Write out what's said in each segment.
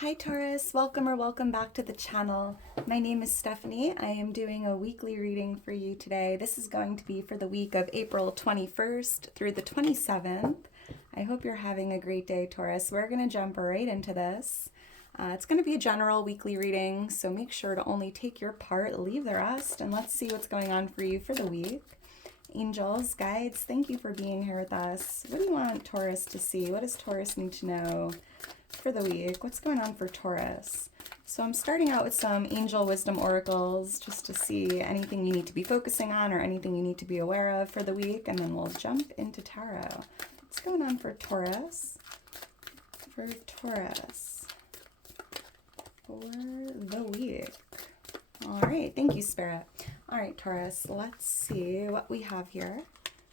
Hi Taurus, welcome or welcome back to the channel. My name is Stephanie. I am doing a weekly reading for you today. This is going to be for the week of April 21st through the 27th. I hope you're having a great day, Taurus. We're going to jump right into this. It's going to be a general weekly reading, so make sure to only take your part, leave the rest, and let's see what's going on for you for the week. Angels, guides, thank you for being here with us. What do you want Taurus to see? What does Taurus need to know for the week? What's going on for Taurus? So I'm starting out with some angel wisdom oracles just to see anything you need to be focusing on or anything you need to be aware of for the week, and then we'll jump into tarot. What's going on for Taurus? For the week. All right, thank you, Spirit. All right, Taurus, let's see what we have here.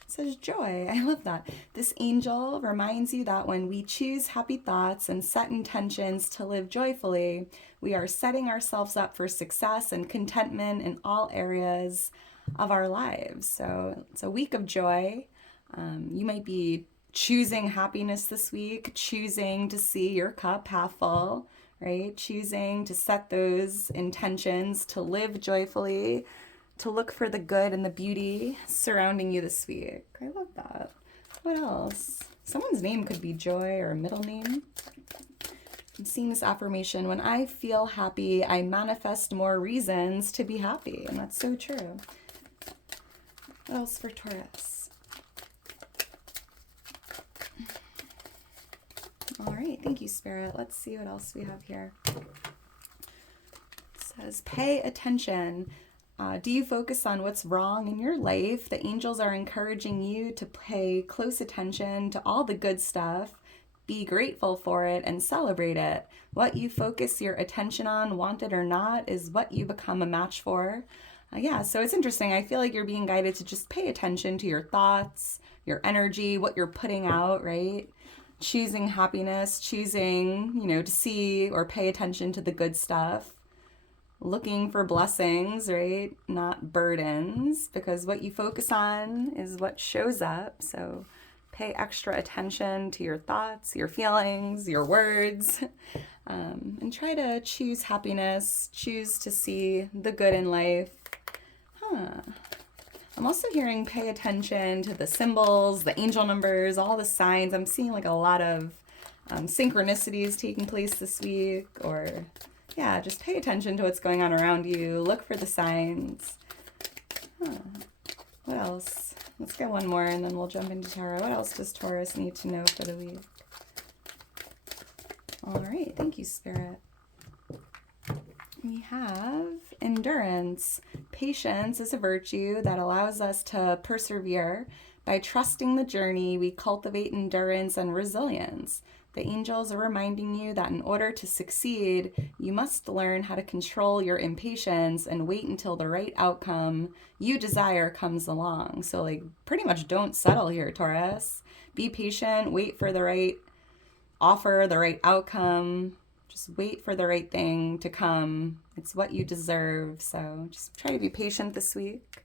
It says joy. I love that. This angel reminds you that when we choose happy thoughts and set intentions to live joyfully, we are setting ourselves up for success and contentment in all areas of our lives. So it's a week of joy. You might be choosing happiness this week, choosing to see your cup half full, right? Choosing to set those intentions to live joyfully, to look for the good and the beauty surrounding you this week. I love that. What else? Someone's name could be Joy or a middle name. I'm seeing this affirmation: when I feel happy, I manifest more reasons to be happy. And that's so true. What else for Taurus? All right, thank you, Spirit. Let's see what else we have here. It says, pay attention. Do you focus on what's wrong in your life? The angels are encouraging you to pay close attention to all the good stuff, be grateful for it, and celebrate it. What you focus your attention on, want it or not, is what you become a match for. Yeah, so it's interesting. I feel like you're being guided to just pay attention to your thoughts, your energy, what you're putting out, right? Choosing happiness, choosing, to see or pay attention to the good stuff. Looking for blessings, right? Not burdens, because what you focus on is what shows up. So pay extra attention to your thoughts, your feelings, your words, and try to choose happiness, choose to see the good in life. I'm also hearing pay attention to the symbols, the angel numbers, all the signs. I'm seeing like a lot of synchronicities taking place this week, or yeah, just pay attention to what's going on around you. Look for the signs. What else? Let's get one more and then we'll jump into tarot. What else does Taurus need to know for the week? All right, thank you, Spirit. We have endurance. Patience is a virtue that allows us to persevere. By trusting the journey, we cultivate endurance and resilience. The angels are reminding you that in order to succeed, you must learn how to control your impatience and wait until the right outcome you desire comes along. So pretty much don't settle here, Taurus. Be patient, wait for the right offer, the right outcome. Just wait for the right thing to come. It's what you deserve. So just try to be patient this week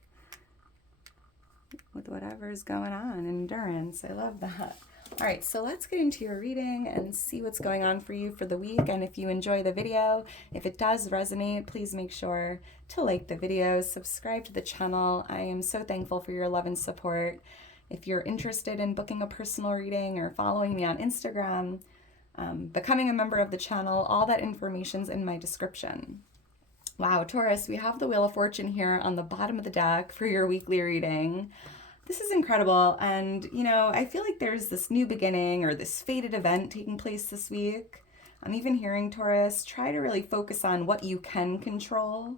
with whatever's going on. Endurance. I love that. All right, so let's get into your reading and see what's going on for you for the week. And if you enjoy the video, if it does resonate, please make sure to like the video, subscribe to the channel. I am so thankful for your love and support. If you're interested in booking a personal reading or following me on Instagram, becoming a member of the channel, all that information's in my description. Wow, Taurus, we have the Wheel of Fortune here on the bottom of the deck for your weekly reading. This is incredible, and I feel like there's this new beginning or this fated event taking place this week. I'm even hearing, Taurus, try to really focus on what you can control,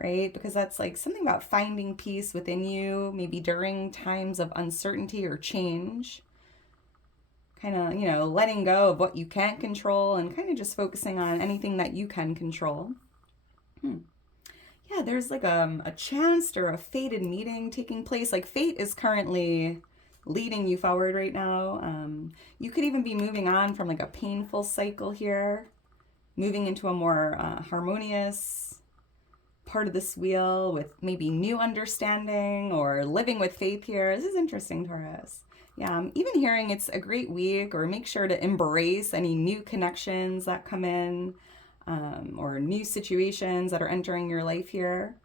right? Because that's like something about finding peace within you, maybe during times of uncertainty or change. Kind of, letting go of what you can't control and kind of just focusing on anything that you can control. Yeah, there's like a chance or a fated meeting taking place. Like fate is currently leading you forward right now. You could even be moving on from like a painful cycle here, moving into a more harmonious part of this wheel with maybe new understanding or living with faith here. This is interesting, Taurus. Yeah, I'm even hearing it's a great week, or make sure to embrace any new connections that come in, or new situations that are entering your life here.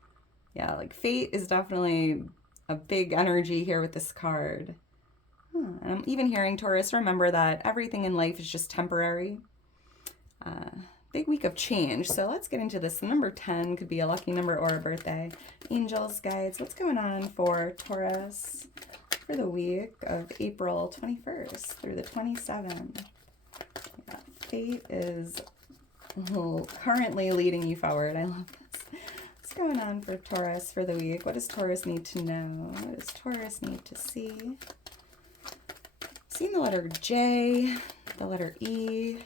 Yeah, like fate is definitely a big energy here with this card. And I'm even hearing, Taurus, remember that everything in life is just temporary. Uh, Big week of change. So let's get into this. The number 10 could be a lucky number or a birthday. Angels, guides, what's going on for Taurus for the week of April 21st through the 27th? Yeah, fate is currently leading you forward. I love this. What's going on for Taurus for the week? What does Taurus need to know? What does Taurus need to see? Seeing the letter J, the letter E,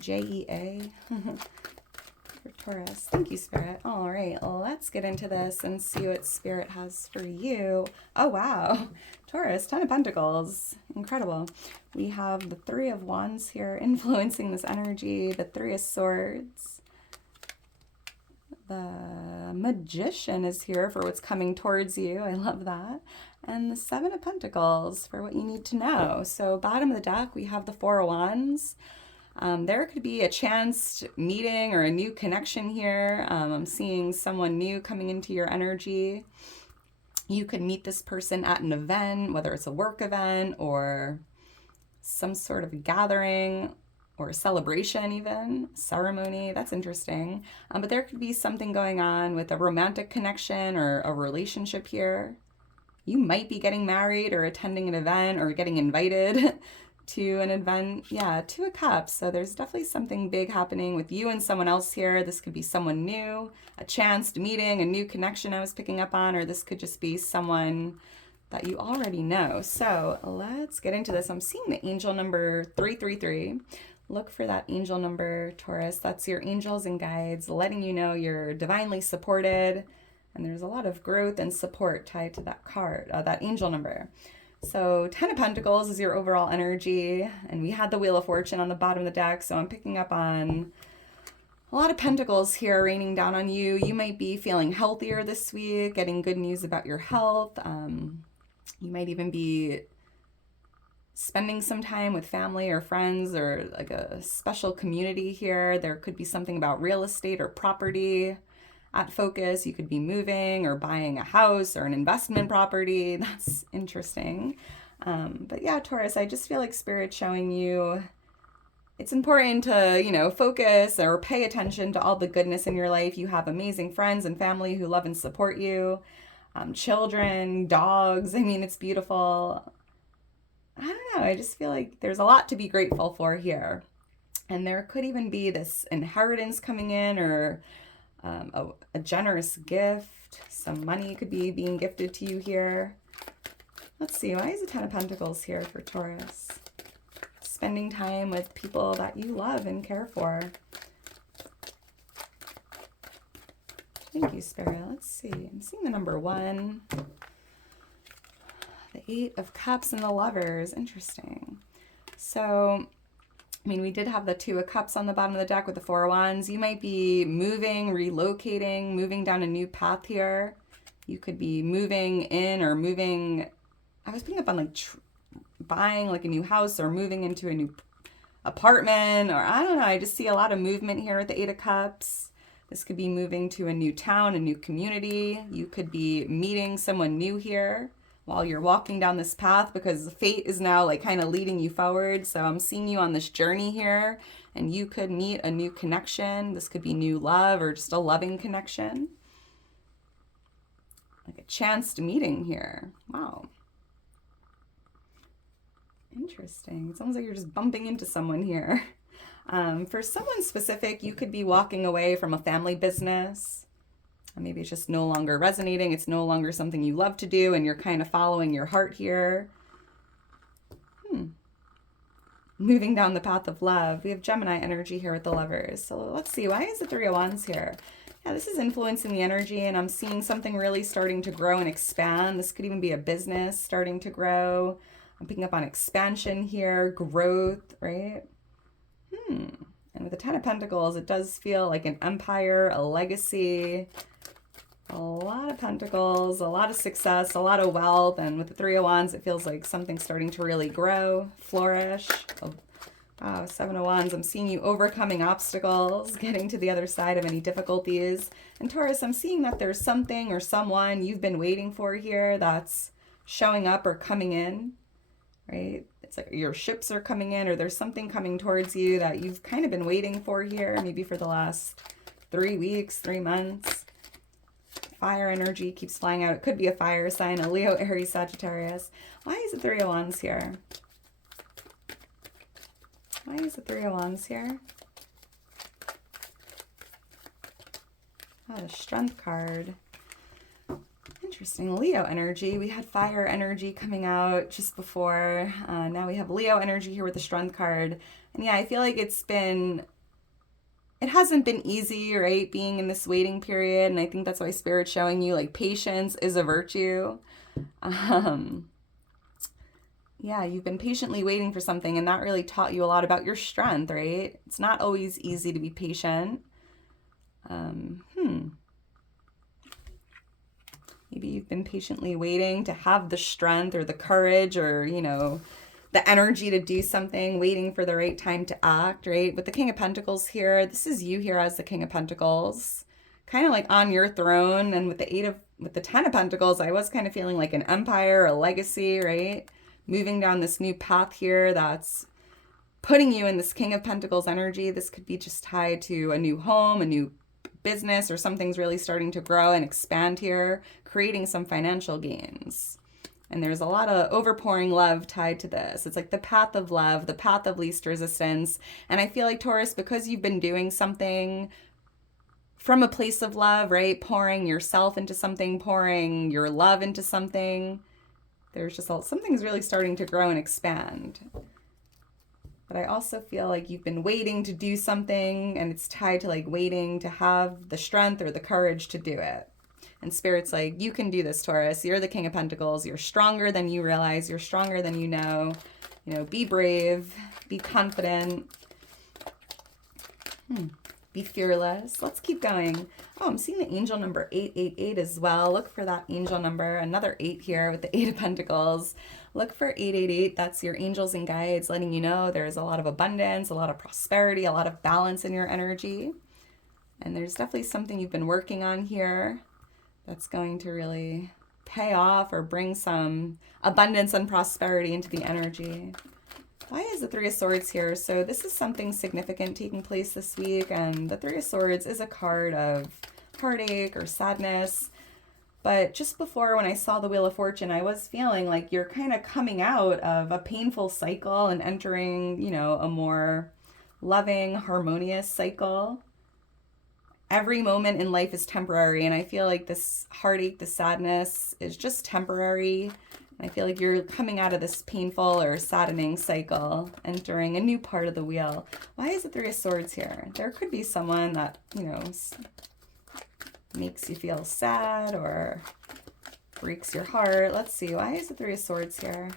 J-E-A for Taurus. Thank you, Spirit. All right, let's get into this and see what Spirit has for you. Oh, wow. Taurus, 10 of Pentacles. Incredible. We have the Three of Wands here influencing this energy, the Three of Swords. The Magician is here for what's coming towards you. I love that. And the Seven of Pentacles for what you need to know. So bottom of the deck, we have the Four of Wands. There could be a chance meeting or a new connection here. I'm seeing someone new coming into your energy. You could meet this person at an event, whether it's a work event or some sort of gathering or a celebration, even ceremony. That's interesting. But there could be something going on with a romantic connection or a relationship here. You might be getting married or attending an event or getting invited to an event. Yeah, Two of Cups. So there's definitely something big happening with you and someone else here. This could be someone new, a chanced meeting, a new connection I was picking up on, or this could just be someone that you already know. So let's get into this. I'm seeing the angel number 333. Look for that angel number, Taurus. That's your angels and guides letting you know you're divinely supported. And there's a lot of growth and support tied to that card, that angel number. So 10 of Pentacles is your overall energy. And we had the Wheel of Fortune on the bottom of the deck. So I'm picking up on a lot of pentacles here raining down on you. You might be feeling healthier this week, getting good news about your health. You might even be spending some time with family or friends or like a special community here. There could be something about real estate or property at focus. You could be moving or buying a house or an investment property. That's interesting. But yeah, Taurus, I just feel like Spirit's showing you it's important to, focus or pay attention to all the goodness in your life. You have amazing friends and family who love and support you. Children, dogs. I mean, it's beautiful. I don't know. I just feel like there's a lot to be grateful for here. And there could even be this inheritance coming in or a generous gift. Some money could be being gifted to you here. Let's see. Why is the 10 of Pentacles here for Taurus? Spending time with people that you love and care for. Thank you, Spirit. Let's see. I'm seeing the number 1. The 8 of Cups and the Lovers. Interesting. So, we did have the 2 of Cups on the bottom of the deck with the 4 of Wands. You might be moving, relocating, moving down a new path here. You could be moving in or moving. I was picking up on buying like a new house or moving into a new apartment, or I don't know. I just see a lot of movement here with the 8 of Cups. This could be moving to a new town, a new community. You could be meeting someone new here while you're walking down this path, because fate is now kind of leading you forward. So I'm seeing you on this journey here, and you could meet a new connection. This could be new love or just a loving connection. Like a chanced meeting here. Wow. Interesting. It's almost like you're just bumping into someone here. For someone specific, you could be walking away from a family business. Maybe it's just no longer resonating. It's no longer something you love to do, and you're kind of following your heart here. Moving down the path of love. We have Gemini energy here with the Lovers. So let's see. Why is the 3 of Wands here? Yeah, this is influencing the energy, and I'm seeing something really starting to grow and expand. This could even be a business starting to grow. I'm picking up on expansion here, growth, right? And with the 10 of Pentacles, it does feel like an empire, a legacy, A lot of pentacles, a lot of success, a lot of wealth, and with the Three of Wands, it feels like something's starting to really grow, flourish. Wow, Seven of Wands, I'm seeing you overcoming obstacles, getting to the other side of any difficulties. And Taurus, I'm seeing that there's something or someone you've been waiting for here that's showing up or coming in, right? It's like your ships are coming in, or there's something coming towards you that you've kind of been waiting for here, maybe for the last 3 weeks, 3 months. Fire energy keeps flying out. It could be a fire sign, a Leo, Aries, Sagittarius. Why is the Three of Wands here? Why is the Three of Wands here? Oh, the Strength card. Interesting. Leo energy. We had fire energy coming out just before. Now we have Leo energy here with the Strength card. And yeah, I feel like it hasn't been easy, right? Being in this waiting period. And I think that's why Spirit's showing you like patience is a virtue. Yeah, you've been patiently waiting for something, and that really taught you a lot about your strength, right? It's not always easy to be patient. Maybe you've been patiently waiting to have the strength or the courage or, you know, the energy to do something, waiting for the right time to act, right? With the King of Pentacles here, this is you here as the King of Pentacles, kind of like on your throne. And with the Ten of Pentacles, I was kind of feeling like an empire, a legacy, right? Moving down this new path here that's putting you in this King of Pentacles energy. This could be just tied to a new home, a new business, or something's really starting to grow and expand here, creating some financial gains. And there's a lot of overpouring love tied to this. It's like the path of love, the path of least resistance. And I feel like, Taurus, because you've been doing something from a place of love, right? Pouring yourself into something, pouring your love into something, there's just something's really starting to grow and expand. But I also feel like you've been waiting to do something, and it's tied to like waiting to have the strength or the courage to do it. And Spirit's like, you can do this, Taurus. You're the King of Pentacles. You're stronger than you realize. You're stronger than you know. You know, be brave, be confident, be fearless. Let's keep going. Oh, I'm seeing the angel number 888 as well. Look for that angel number, another 8 here with the 8 of Pentacles. Look for 888. That's your angels and guides letting you know there's a lot of abundance, a lot of prosperity, a lot of balance in your energy. And there's definitely something you've been working on here that's going to really pay off or bring some abundance and prosperity into the energy. Why is the Three of Swords here? So this is something significant taking place this week, and the Three of Swords is a card of heartache or sadness. But just before, when I saw the Wheel of Fortune, I was feeling like you're kind of coming out of a painful cycle and entering, you know, a more loving, harmonious cycle. Every moment in life is temporary, and I feel like this heartache, the sadness is just temporary. I feel like you're coming out of this painful or saddening cycle, entering a new part of the wheel. Why is the Three of Swords here? There could be someone that, you know, makes you feel sad or breaks your heart. Let's see. Why is the Three of Swords here?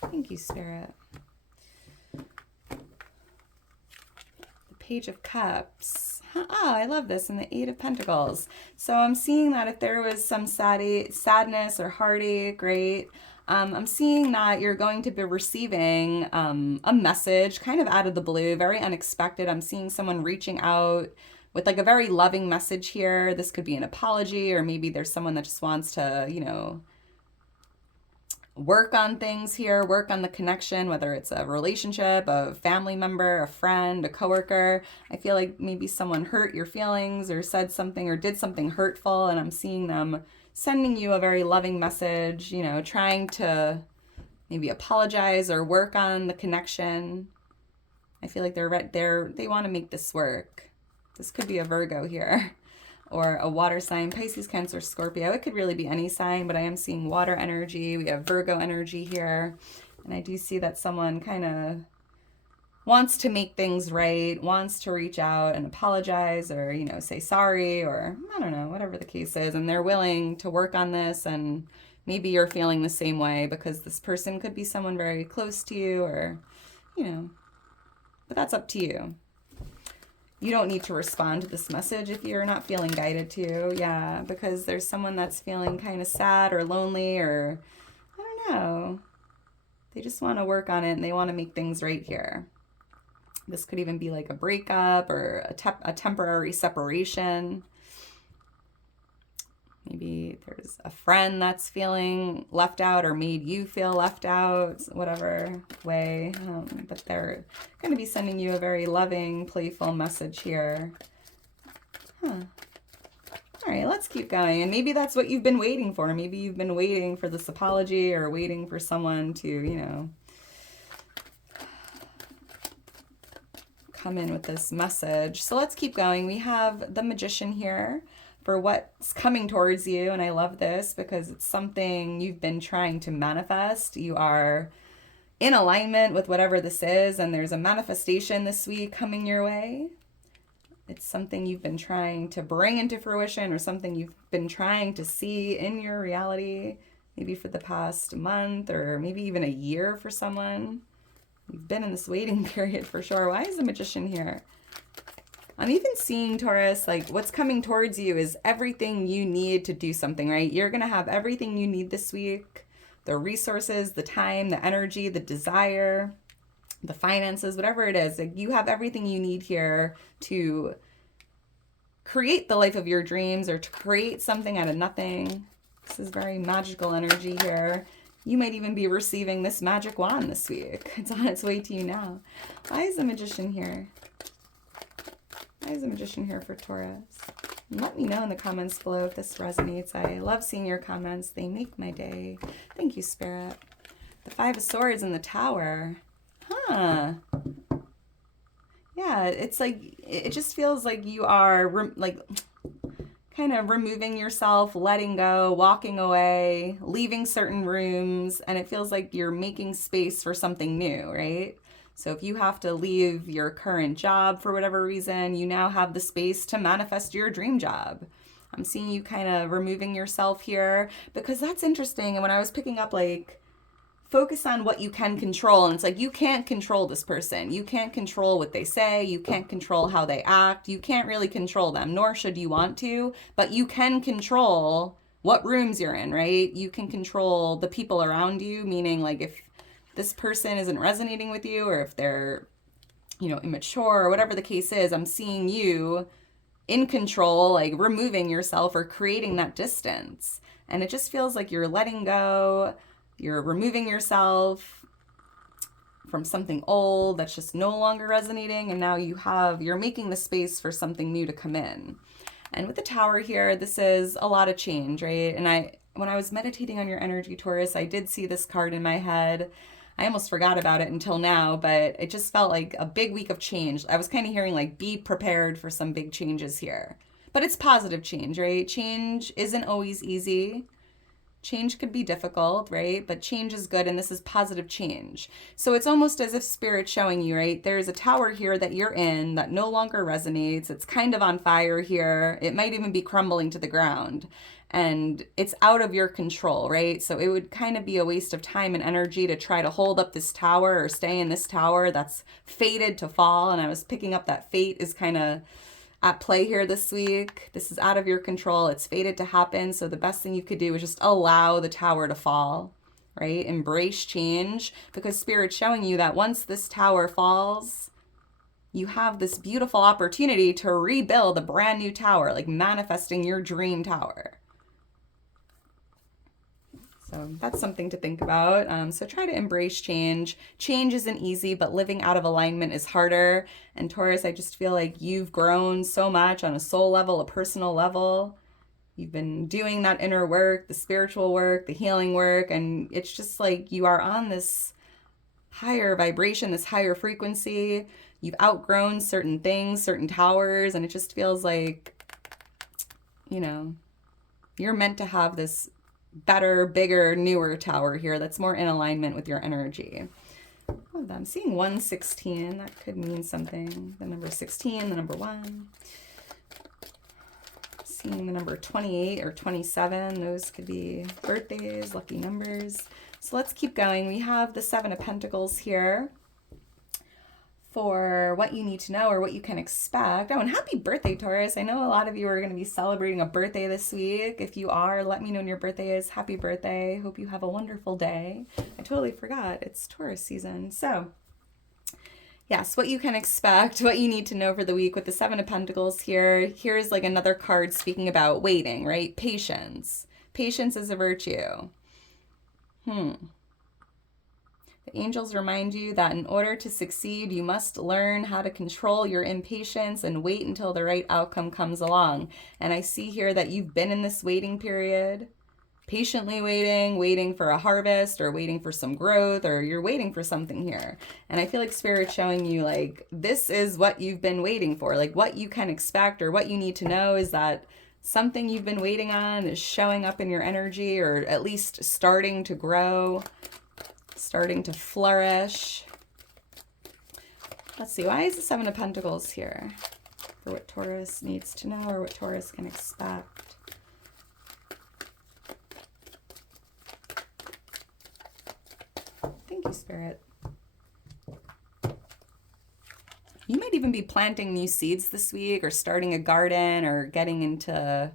Thank you, Spirit. The Page of Cups. Oh, I love this. And the 8 of Pentacles. So I'm seeing that if there was some sadness or heartache, right? I'm seeing that you're going to be receiving a message kind of out of the blue, very unexpected. I'm seeing someone reaching out with like a very loving message here. This could be an apology, or maybe there's someone that just wants to, you know, work on things here, work on the connection, whether it's a relationship, a family member, a friend, a coworker. I feel like maybe someone hurt your feelings or said something or did something hurtful, and I'm seeing them sending you a very loving message, you know, trying to maybe apologize or work on the connection. I feel like they want to make this work. This could be a Virgo here, or a water sign, Pisces, Cancer, Scorpio. It could really be any sign, but I am seeing water energy. We have Virgo energy here. And I do see that someone kind of wants to make things right, wants to reach out and apologize, or, you know, say sorry, or I don't know, whatever the case is. And they're willing to work on this, and maybe you're feeling the same way because this person could be someone very close to you, or, you know, but that's up to you. you don't need to respond to this message if you're not feeling guided to. Yeah, because there's someone that's feeling kind of sad or lonely, or I don't know. They just want to work on it and they want to make things right here. This could even be like a breakup or a temporary separation. Maybe there's a friend that's feeling left out or made you feel left out, whatever way. But they're going to be sending you a very loving, playful message here. All right, let's keep going. And maybe that's what you've been waiting for. Maybe you've been waiting for this apology or waiting for someone to, you know, come in with this message. So let's keep going. We have the Magician here for what's coming towards you. And I love this because it's something you've been trying to manifest. You are in alignment with whatever this is, and there's a manifestation this week coming your way. It's something you've been trying to bring into fruition, or something you've been trying to see in your reality, maybe for the past month or maybe even a year for someone. You've been in this waiting period for sure. Why is the Magician here? I'm even seeing, Taurus, like what's coming towards you is everything you need to do something, right? You're going to have everything you need this week. The resources, the time, the energy, the desire, the finances, whatever it is. Like you have everything you need here to create the life of your dreams or to create something out of nothing. This is very magical energy here. You might even be receiving this magic wand this week. It's on its way to you now. Why is the Magician here? Why is the Magician here for Taurus? And let me know in the comments below if this resonates. I love seeing your comments. They make my day. Thank you, Spirit. The Five of Swords and the Tower. Huh. Yeah, it's like, it just feels like you are kind of removing yourself, letting go, walking away, leaving certain rooms, and it feels like you're making space for something new, right? So if you have to leave your current job for whatever reason, you now have the space to manifest your dream job. I'm seeing you kind of removing yourself here because that's interesting. And when I was picking up, like, focus on what you can control. And it's like, you can't control this person. You can't control what they say. You can't control how they act. You can't really control them, nor should you want to. But you can control what rooms you're in, right? You can control the people around you, meaning like if this person isn't resonating with you or if they're, you know, immature or whatever the case is, I'm seeing you in control, like removing yourself or creating that distance. And it just feels like you're letting go, you're removing yourself from something old that's just no longer resonating. And now you're making the space for something new to come in. And with the Tower here, this is a lot of change, right? And when I was meditating on your energy, Taurus, I did see this card in my head. I almost forgot about it until now, but it just felt like a big week of change. I was kind of hearing like, be prepared for some big changes here. But it's positive change, right? Change isn't always easy. Change could be difficult, right? But change is good, and this is positive change. So it's almost as if Spirit's showing you, right? There's a tower here that you're in that no longer resonates. It's kind of on fire here. It might even be crumbling to the ground. And it's out of your control, right? So it would kind of be a waste of time and energy to try to hold up this tower or stay in this tower that's fated to fall. And I was picking up that fate is kind of at play here this week. This is out of your control. It's fated to happen. So the best thing you could do is just allow the tower to fall, right? Embrace change, because Spirit's showing you that once this tower falls, you have this beautiful opportunity to rebuild a brand new tower, like manifesting your dream tower. So that's something to think about. So try to embrace change. Change isn't easy, but living out of alignment is harder. And Taurus, I just feel like you've grown so much on a soul level, a personal level. You've been doing that inner work, the spiritual work, the healing work. And it's just like you are on this higher vibration, this higher frequency. You've outgrown certain things, certain towers. And it just feels like, you know, you're meant to have this better, bigger, newer tower here that's more in alignment with your energy. Oh, I'm seeing 116. That could mean something. The number 16, the number 1. Seeing the number 28 or 27. Those could be birthdays, lucky numbers. So let's keep going. We have the 7 of Pentacles here for what you need to know or what you can expect. Oh, and happy birthday, Taurus. I know a lot of you are going to be celebrating a birthday this week. If you are, let me know when your birthday is. Happy birthday. Hope you have a wonderful day. I totally forgot. It's Taurus season. So, yes, what you can expect, what you need to know for the week with the Seven of Pentacles here. Here's like another card speaking about waiting, right? Patience. Patience is a virtue. The angels remind you that in order to succeed, you must learn how to control your impatience and wait until the right outcome comes along. And I see here that you've been in this waiting period, patiently waiting for a harvest or waiting for some growth, or you're waiting for something here. And I feel like Spirit's showing you like, this is what you've been waiting for. Like what you can expect or what you need to know is that something you've been waiting on is showing up in your energy, or at least starting to grow, starting to flourish. Let's see, why is the Seven of Pentacles here? For what Taurus needs to know or what Taurus can expect. Thank you, Spirit. You might even be planting new seeds this week, or starting a garden, or getting into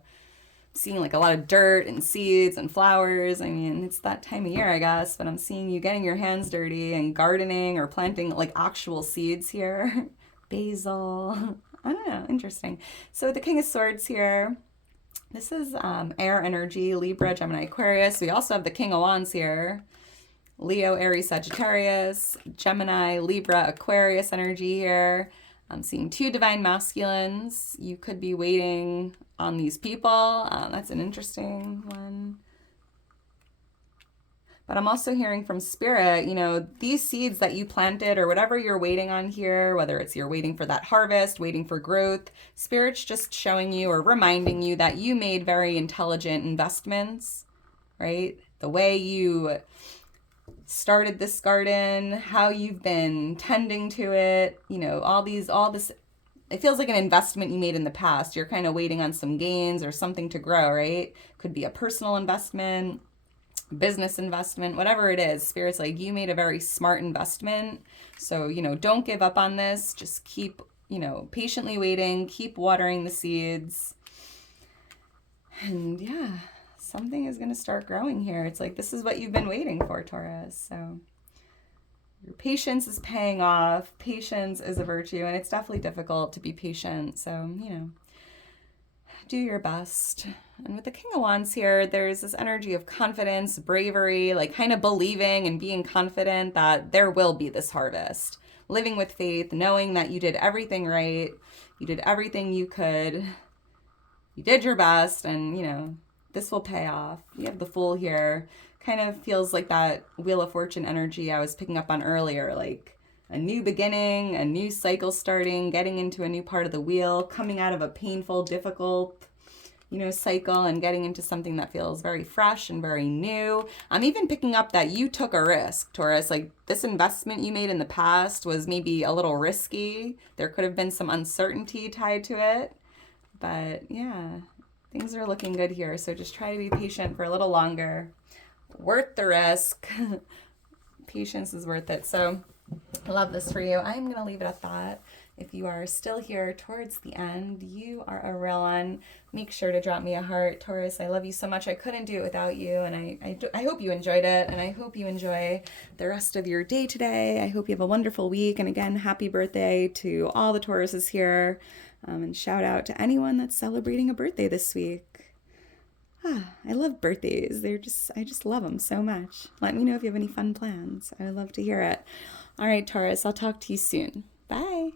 seeing like a lot of dirt and seeds and flowers. I mean, it's that time of year, I guess, but I'm seeing you getting your hands dirty and gardening or planting like actual seeds here. Basil. I don't know. Interesting. So the King of Swords here. This is air energy, Libra, Gemini, Aquarius. We also have the King of Wands here. Leo, Aries, Sagittarius, Gemini, Libra, Aquarius energy here. I'm seeing two divine masculines. You could be waiting on these people. That's an interesting one. But I'm also hearing from Spirit, you know, these seeds that you planted or whatever you're waiting on here, whether it's you're waiting for that harvest, waiting for growth, Spirit's just showing you or reminding you that you made very intelligent investments, right? The way you started this garden, how you've been tending to it, you know, all this, it feels like an investment you made in the past. You're kind of waiting on some gains or something to grow, right? Could be a personal investment, business investment, whatever it is. Spirit's like, you made a very smart investment. So, you know, don't give up on this. Just keep, you know, patiently waiting, keep watering the seeds. And yeah, something is going to start growing here. It's like, this is what you've been waiting for, Taurus. So your patience is paying off. Patience is a virtue, and it's definitely difficult to be patient. So, you know, do your best. And with the King of Wands here, there's this energy of confidence, bravery, like kind of believing and being confident that there will be this harvest. Living with faith, knowing that you did everything right. You did everything you could. You did your best, and, you know, this will pay off. You have the Fool here. Kind of feels like that Wheel of Fortune energy I was picking up on earlier, like a new beginning, a new cycle starting, getting into a new part of the wheel, coming out of a painful, difficult, you know, cycle and getting into something that feels very fresh and very new. I'm even picking up that you took a risk, Taurus. Like this investment you made in the past was maybe a little risky. There could have been some uncertainty tied to it. But yeah, things are looking good here. So just try to be patient for a little longer. Worth the risk. Patience is worth it. So I love this for you. I'm going to leave it at that. If you are still here towards the end, you are a real one. Make sure to drop me a heart. Taurus, I love you so much. I couldn't do it without you. And I hope you enjoyed it. And I hope you enjoy the rest of your day today. I hope you have a wonderful week. And again, happy birthday to all the Tauruses here. And shout out to anyone that's celebrating a birthday this week. I love birthdays. I just love them so much. Let me know if you have any fun plans. I would love to hear it. All right, Taurus, I'll talk to you soon. Bye.